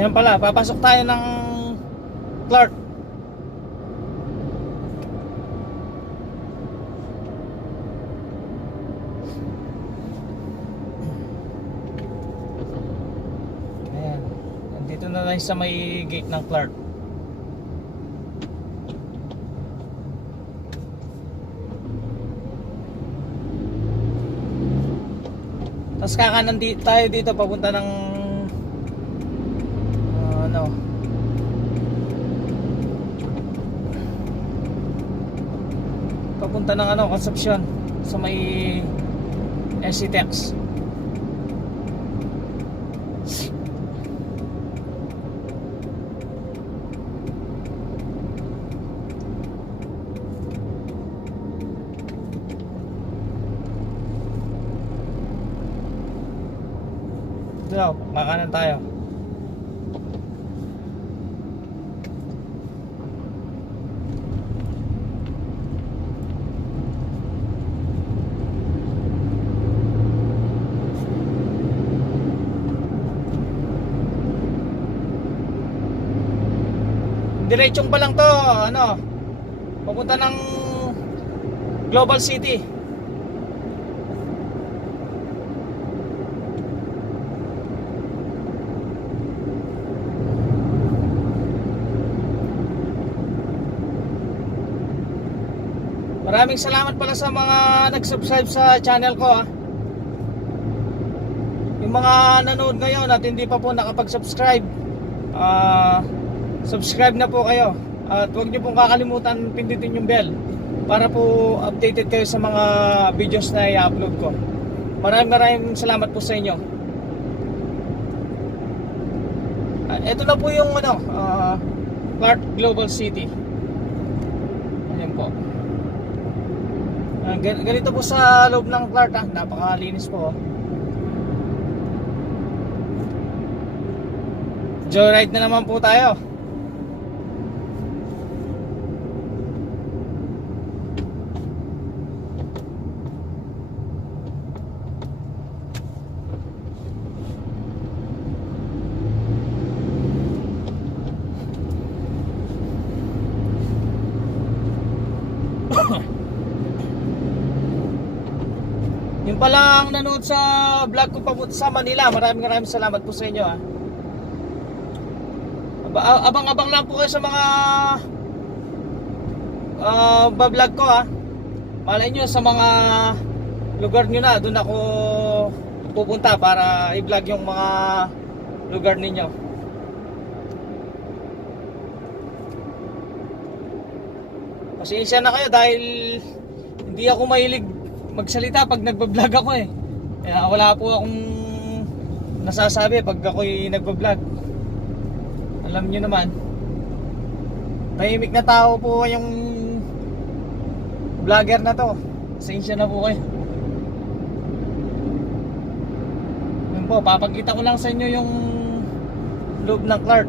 Ayan pala, papasok tayo ng Clark. Ayan, nandito na tayo sa may gate ng Clark. Tapos kakanan tayo dito papunta ng ano, papunta ng ano, Concepcion sa may SCTEX. Dito, kakanan tayo. Diretsong pa lang to, ano, papunta ng Global City. Maraming salamat pala sa mga nag-subscribe sa channel ko, Yung mga nanood ngayon at hindi pa po nakapag-subscribe, subscribe na po kayo. At huwag niyo pong kakalimutan pindutin yung bell para po updated kayo sa mga videos na i-upload ko. Maraming salamat po sa inyo. Ito na po yung ano, Clark Global City. Ayan po. Ganito po sa loob ng Clark, napakalinis po. Joyride na naman po tayo. Yung palang nanood sa vlog ko papunta sa Manila, maraming salamat po sa inyo, Abang-abang lang po kayo sa mga bablog ko, Malay nyo sa mga lugar nyo na, doon ako pupunta para i-vlog yung mga lugar ninyo. Pasensya na kayo dahil hindi ako mahilig magsalita pag nagbablog ako, Kaya wala po akong nasasabi pag ako'y nagbablog. Alam nyo naman, tahimik na tao po yung vlogger na to. Pasensya na po kayo. Yun po, papakita ko lang sa inyo yung loob ng Clark.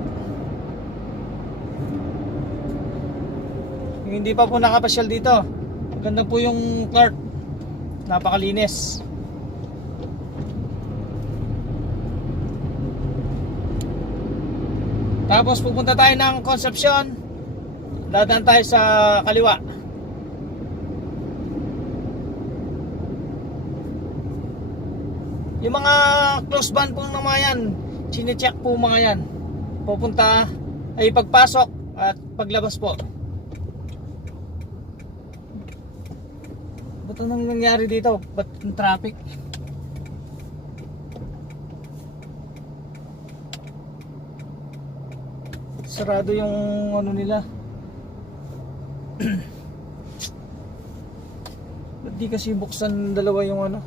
Yung hindi pa po nakapasyal dito, maganda po yung Clark. Napakalinis. Tapos pupunta tayo ng Concepcion. Dadaan tayo sa kaliwa. Yung mga close band po ng mga yan, chine-check po mga yan. Pupunta ay pagpasok at paglabas po. Ba't anong nangyari dito? Ba't yung traffic? Sarado yung ano nila. Ba't di kasi buksan dalawa yung ano?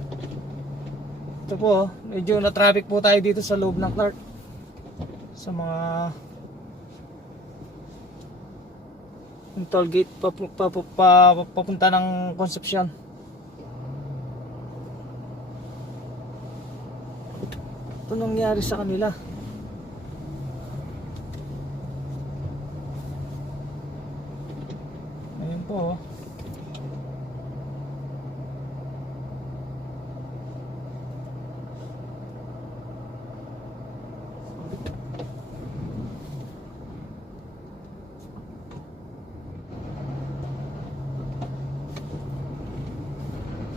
Ito po, medyo na traffic po tayo dito sa loob ng Clark. Sa mga yung toll gate papunta ng Concepcion. Ito nangyari sa kanila. Ayun po,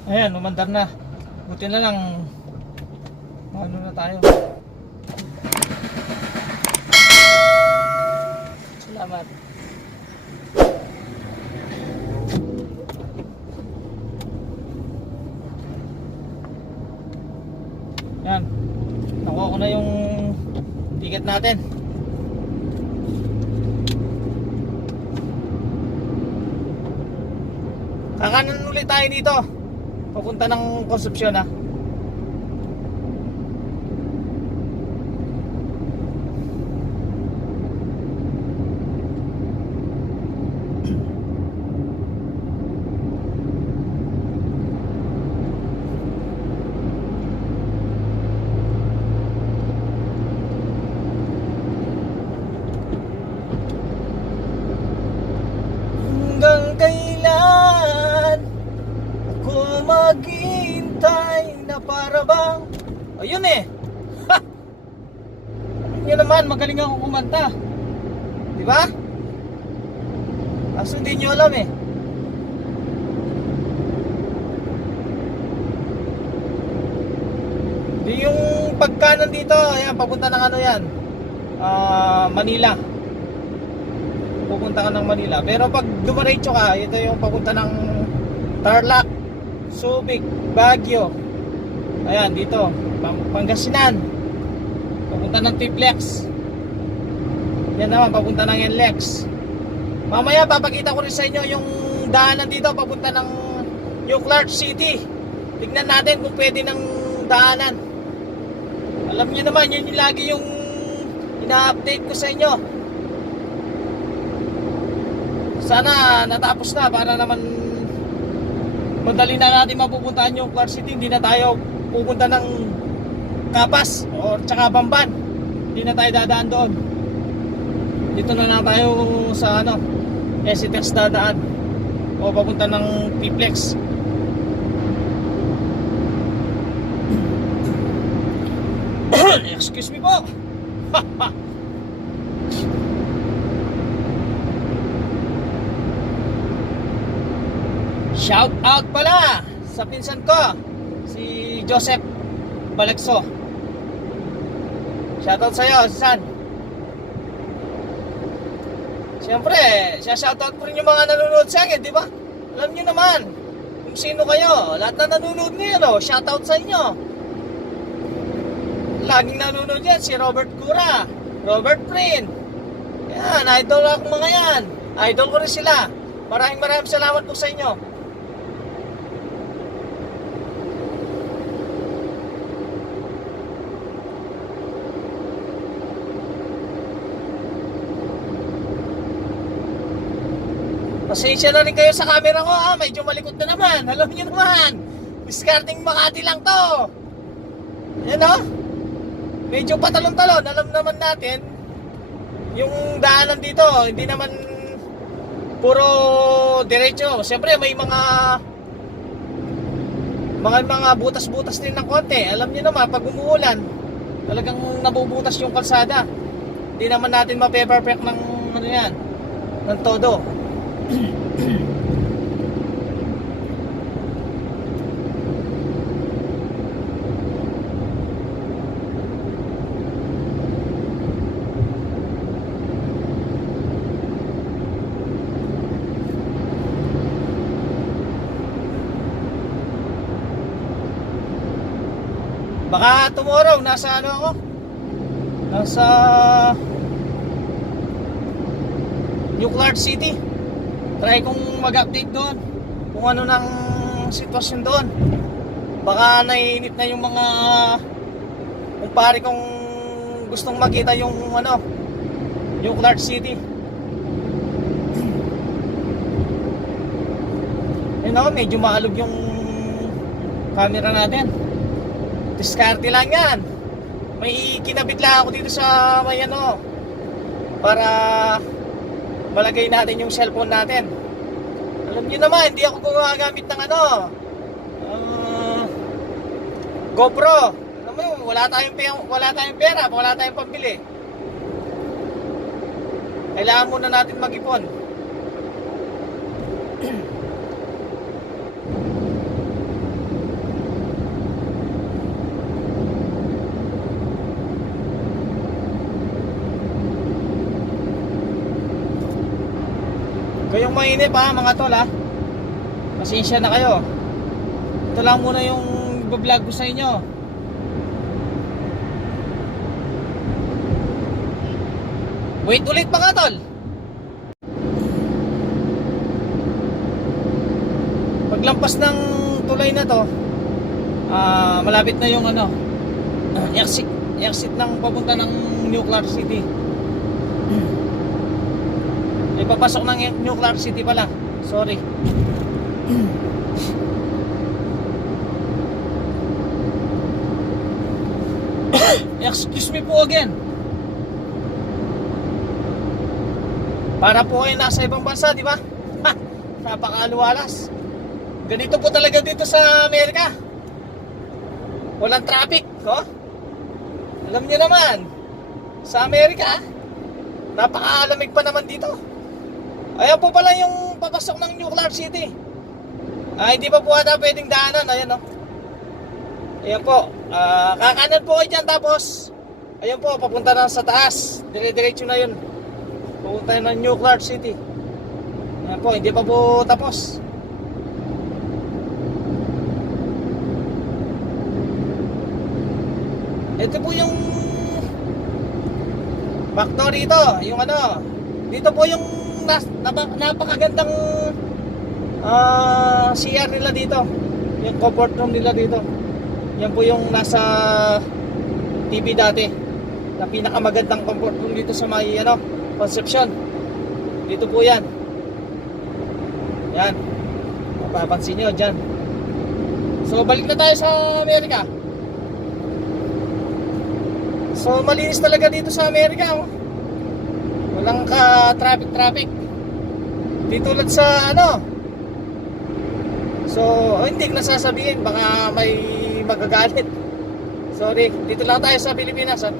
Ayan, umandar na. Buti na lang ano na tayo. Salamat. Yan. Nakuha ko na yung ticket natin. Kakanan ulit tayo dito. Papunta ng Concepcion, ha. Hanggang kailan ako maghihintay na para bang... Ayun eh. Ha! Yun naman, magaling ako kumanta. Di ba? Kaso hindi nyo alam eh. Di yung pagkanan dito, ayan, papunta ng ano yan, Manila. Pupunta ka ng Manila. Pero pag dumiretso ka, ito yung papunta ng Tarlac, Subic, Baguio. Ayan, dito Pangasinan. Papunta ng Triplex. Yan naman, papunta ng NLEX. Mamaya papakita ko rin sa inyo yung daanan dito papunta ng yung Clark City. Tignan natin kung pwede ng daanan. Alam niyo naman, yun yung lagi yung ina-update ko sa inyo. Sana natapos na para naman madali na natin mapupuntahan yung Clark City. Hindi na tayo pupunta ng Kapas o tsaka Bamban. Hindi na tayo dadaan doon. Dito na lang tayo sa ano, STX dadaan o papunta ng Triplex. Excuse me po. Shout out pala sa pinsan ko, si Joseph Balagso. Shout out sa'yo, San. Siyempre, shout out ko rin yung mga nanonood sa akin, di ba? Alam niyo naman kung sino kayo. Lahat na nanonood ngayon, shout out sa inyo. Laging nanonood yan, si Robert Cura, Robert Prin. Yan, idol ako mga yan. Idol ko rin sila. Maraming salamat po sa inyo. Pasensya na rin kayo sa camera ko, medyo malikot na naman. Alam niyo naman, discarding Makati lang to. Yan o, medyo patalon-talon. Alam naman natin yung daanan dito, hindi naman puro diretso. Siyempre may mga butas-butas din ng konti. Alam niyo naman, pag umuulan, talagang nabubutas yung kalsada. Hindi naman natin mape-perfect ng ano yan, ng todo. Baka tomorrow nasa ano ako? Nasa New Clark City. Try kong mag-update doon kung ano nang sitwasyon doon. Baka naiinit na yung mga kumpare kong gustong makita yung ano, yung Clark City. Yun ako, medyo maalog yung camera natin. Diskarte lang yan. May kinabit lang ako dito sa may ano, para malagay natin yung cellphone natin. Alam niyo naman, hindi ako gumagamit ng ano, GoPro. Alam mo yun, wala tayong pera, wala tayong pambili. Kailangan muna natin mag-ipon. Masyadong mainit pa mga tol ha. Pasensya na kayo. Ito lang muna yung vlog ko sa inyo. Wait ulit mga tol. Paglampas ng tulay na to, malapit na yung exit ng papunta ng New Clark City. Ay papasok ng New Clark City pala. Sorry. Excuse me po again. Para po kayo nasa ibang bansa, di ba? Napakaluwalas. Ganito po talaga dito sa Amerika. Walang traffic, oh. Alam niyo naman, sa Amerika, napakalamig pa naman dito. Ayan po pala yung papasok ng New Clark City. Hindi pa po ata pwedeng daanan. Ayan o. Ayan po. Kakanan po kayo dyan, tapos ayan po, papunta na sa taas. Dire-diretso na yun. Papunta na ng New Clark City. Ayan po, hindi pa po tapos. Ito po yung factory ito. Yung dito po yung napakagandang CR nila dito. Yung comfort room nila dito. Yan po yung nasa TV dati, na pinakamagandang comfort room dito sa may Concepcion. Dito po yan. Yan, mapapansin nyo dyan. So balik na tayo sa Amerika. So malinis talaga dito sa Amerika, oh. Walang ka-traffic. Di tulad sa So hindi ko nasasabihin, baka may magagalit. Sorry, dito lang tayo sa Pilipinas, ha.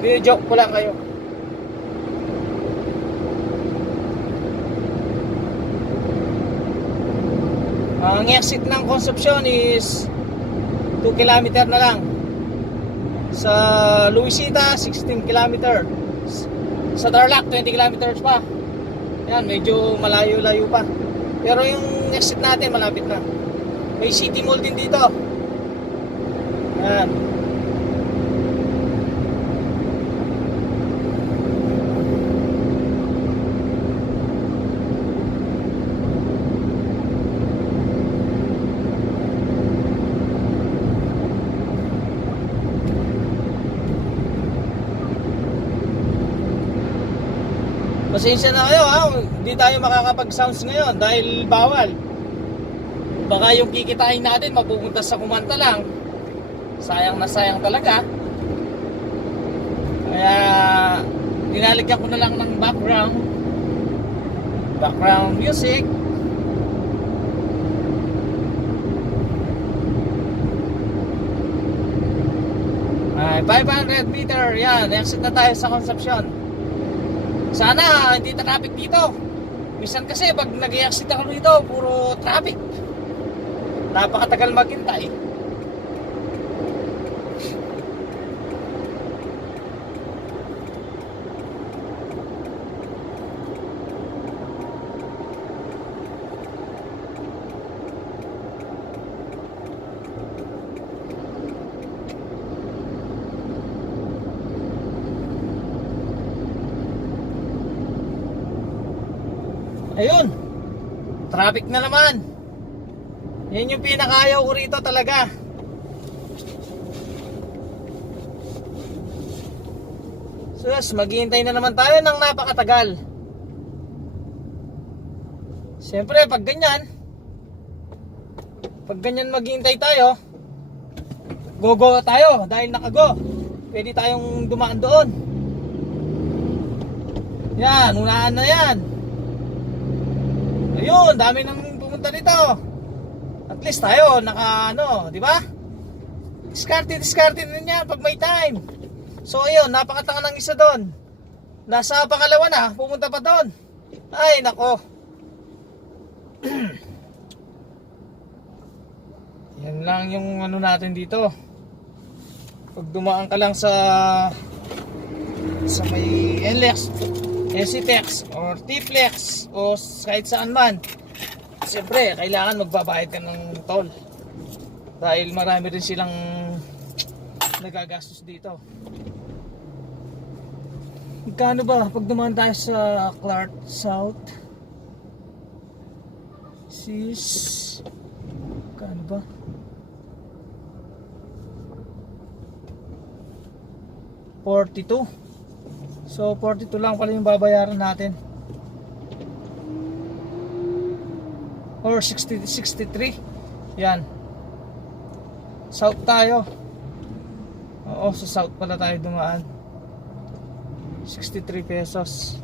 Joke ko lang kayo. Ang exit ng Concepcion is 2 kilometer na lang. Sa Luisita, 16 kilometer. Sa Tarlac, 20 kilometers pa. Yan, medyo malayo-layo pa. Pero yung exit natin, malapit na. May City Mall din dito. Yan. Pasensya na kayo, ha. Hindi tayo makakapag-sounds ngayon dahil bawal. Baka yung kikitain natin mapupunta sa kumanta lang. Sayang na sayang talaga. Kaya nilalagyan ko na lang ng background music. Ay, 500 meter. Yan, exit na tayo sa Concepcion. Sana hindi traffic dito. Minsan kasi pag nag-exit ako dito, puro traffic. Napakatagal maghintay. Ayun, traffic na naman. Yan yung pinakaayaw ko rito talaga. Sus, maghihintay na naman tayo ng napakatagal. Siyempre, pag ganyan maghihintay tayo, go tayo dahil nakago. Pwede tayong dumaan doon. Yan, unahan na yan. Ayun, dami nang pumunta dito. At least tayo naka di ba? Diskarte din yan pag may time. So ayun, napakatanga ng isa doon. Nasa pangalawa na, pumunta pa doon. Ay, nako. Yan lang yung natin dito. Pag dumaan ka lang sa may NLEX, SCTEX or T-Flex o kahit saan man, siyempre kailangan magbabayad ka ng toll dahil marami rin silang nagagastos dito. Magkano ba pag dumaan tayo sa Clark South? Magkano ba? $42. So 42 lang pala yung babayaran natin. Or 63. Yan. South tayo. Oo, sa south pala tayo dumaan. 63 pesos.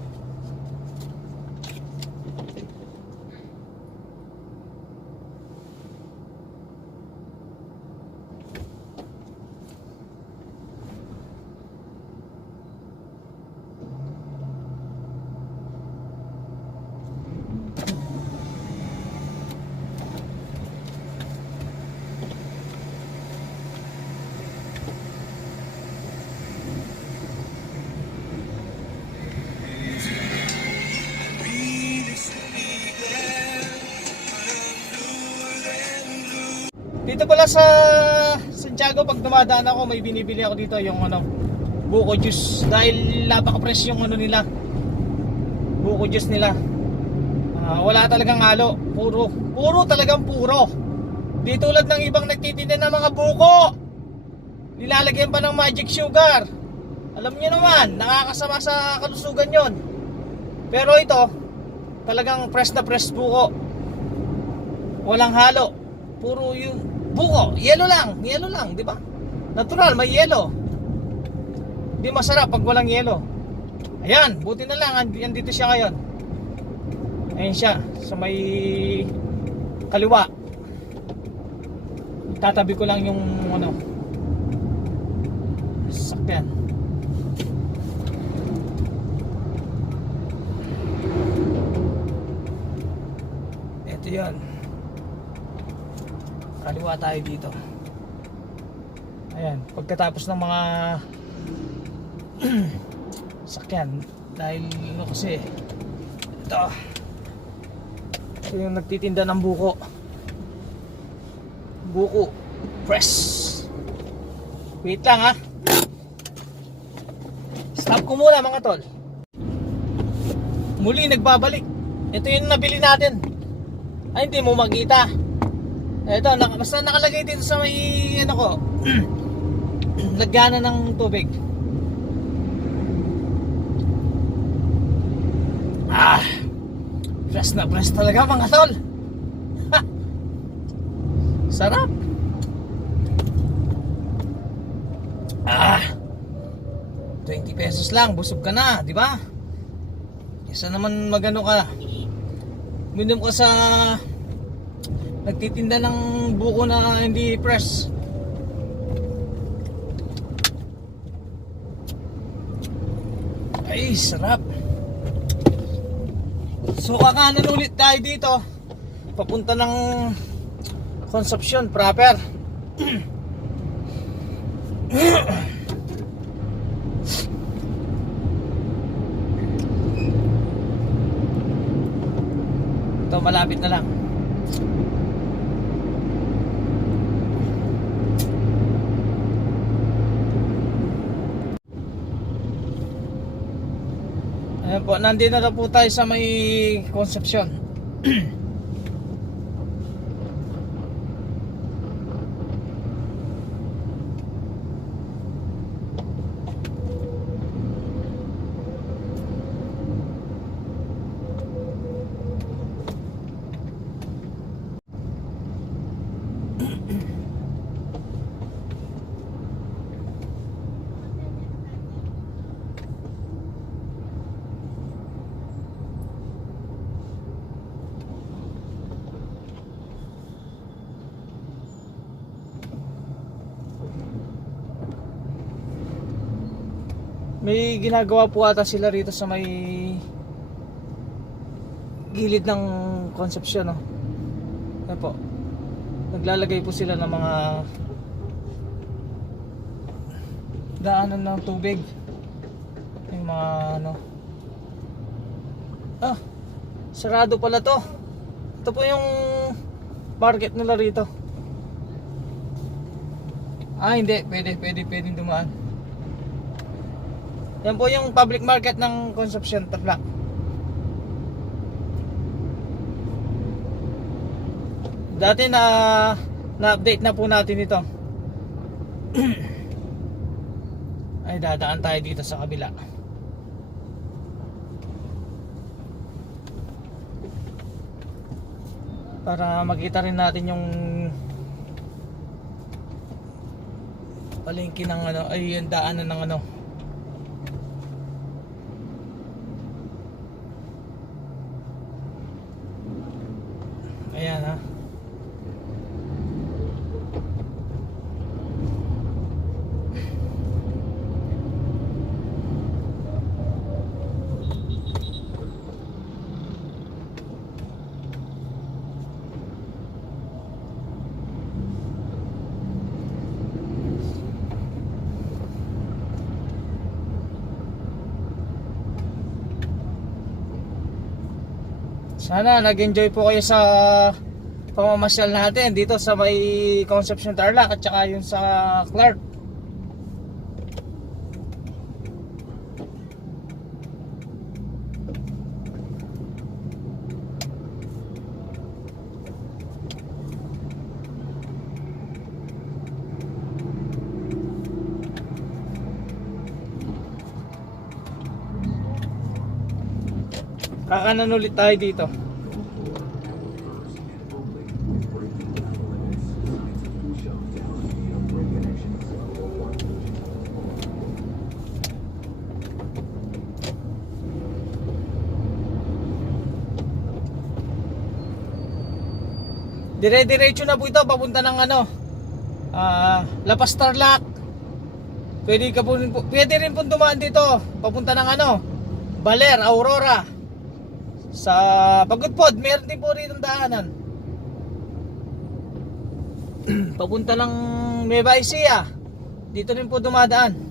Dito pala sa Santiago, pag dumadaan ako, may binibili ako dito yung buko juice. Dahil napaka-fresh yung nila, buko juice nila. Wala talagang halo, puro talagang puro. Di tulad ng ibang nagtitinda ng mga buko, nilalagyan pa ng magic sugar. Alam niyo naman, nakakasama sa kalusugan yon. Pero ito, talagang fresh na fresh buko. Walang halo, puro yung buko, yelo lang, di ba? Natural, may yelo. Di masarap pag walang yelo. Ayan, buti na lang, andito siya ngayon. Ayan siya, sa may kaliwa. Tatabi ko lang yung sakyan. Ito yun. Kaliwa tayo dito. Ayan, pagkatapos ng mga sakyan, dahil kasi ito yung nagtitinda ng buko fresh. Wait lang ha, stop ko muna mga tol. Muli nagbabalik. Ito yung nabili natin. Ay, hindi mo makita. Ito, basta nakalagay dito sa may lagyanan ng tubig. Fresh na fresh talaga mga tol. Sarap. 20 pesos lang, busog ka na, di ba? Isa naman magano ka. Minom ka sa nagtitinda ng buko na hindi fresh. Ay, sarap. So kakanan ulit tayo dito, papunta ng Concepcion proper. Ito malapit na lang. Ayan po, nandito na po tayo sa may Concepcion. May ginagawa po ata sila rito sa may gilid ng Concepcion, no? Ayan po. Naglalagay po sila ng mga daanan ng tubig. Yung mga Ah, sarado pala to. Ito po yung market nila rito. Ah, hindi. Pwede dumaan. Yan po yung public market ng Concepcion, Tarlac. Dati na-update na po natin ito. Ay, dadaan tayo dito sa kabila. Para makita rin natin yung palengke ng ano, ay yung daanan ng ano. Ayan ha. Sana nag-enjoy po kayo sa pamamasyal natin dito sa may Concepcion, Tarlac at saka yung sa Clark. Kakanan ulit tayo dito. Dire-diretso na po ito papunta ng ano, Lapas, Tarlac. Pwede rin po dumaan dito papunta ng ano, Baler, Aurora. Sa Pagudpod, meron din po rito daanan. Papunta ng Nueva Ecija. Dito rin po dumadaan.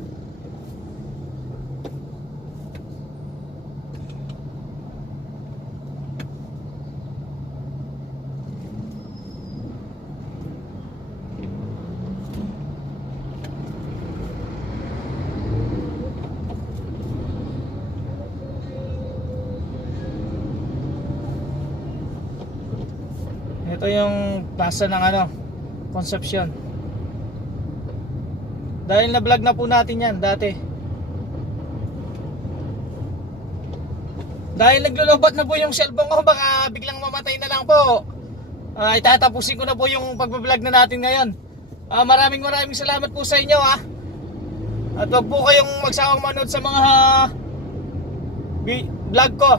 Ito yung plaza ng ano, Concepcion. Dahil na-vlog na po natin yan dati. Dahil naglulubat na po yung cellphone ko, baka biglang mamatay na lang po. Itatapusin ko na po yung pagbablog na natin ngayon. Maraming salamat po sa inyo ha. At wag po kayong magsawang manood sa mga vlog ko.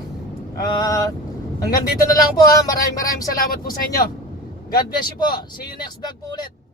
Hanggang dito na lang po ha. Maraming salamat po sa inyo. God bless you po. See you next vlog po ulit.